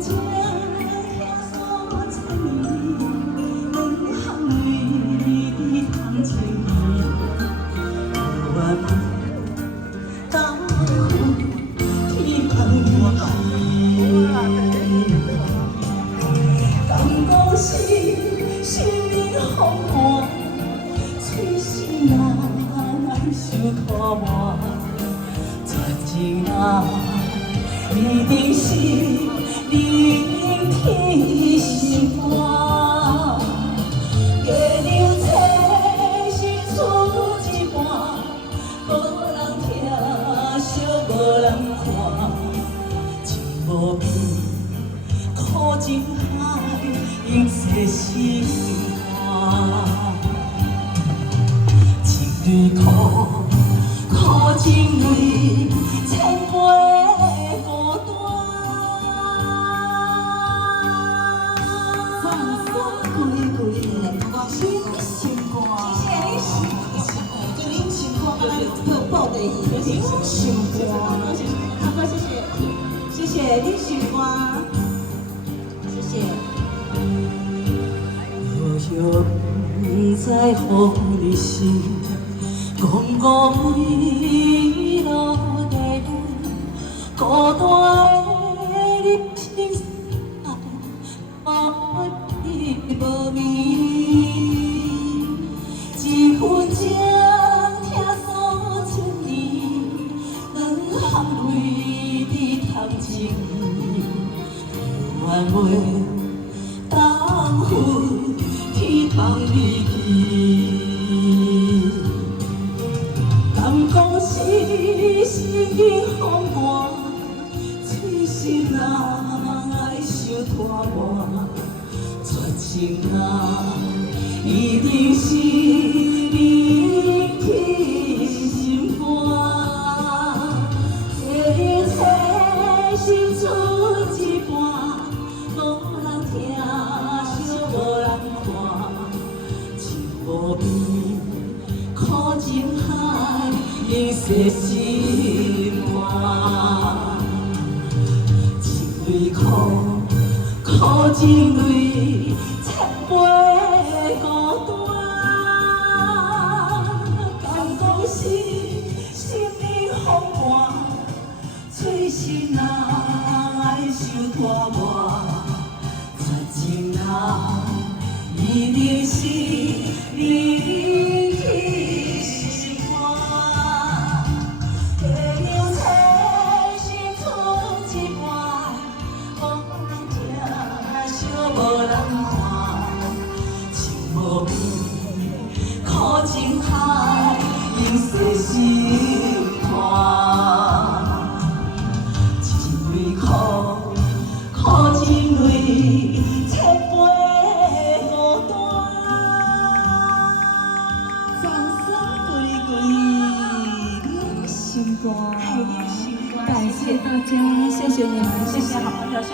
情听诉千年，两行泪通千年，愿当天空地。敢讲心面风寒，嘴是人爱受拖磨，绝情人。一定是聆听心肝，月亮切心出一半，无人听，惜无人看，情无边，苦情海，永世心肝，情泪苦，苦情泪，千杯。您心肝，阿哥谢谢，谢谢您心肝，谢谢。何用再乎你心，讲我为落地，孤单的人生，我已无眠，一分情。愿袂当分天堂离去，敢讲心经风寒，嘴是人爱受拖磨，绝情人一定是你去心肝，月亮切心出一半。无边苦情海，永世心肝，情泪苦，苦情泪，千杯孤单。敢讲心面风寒，嘴是人爱受拖磨，绝情人一定是。你去心肝，月亮切心出一半，无人听，惜无人看，情无边，苦情海，永世心肝，情泪苦，苦情泪，千杯。感谢大家，谢谢你们，谢谢好朋友，谢谢。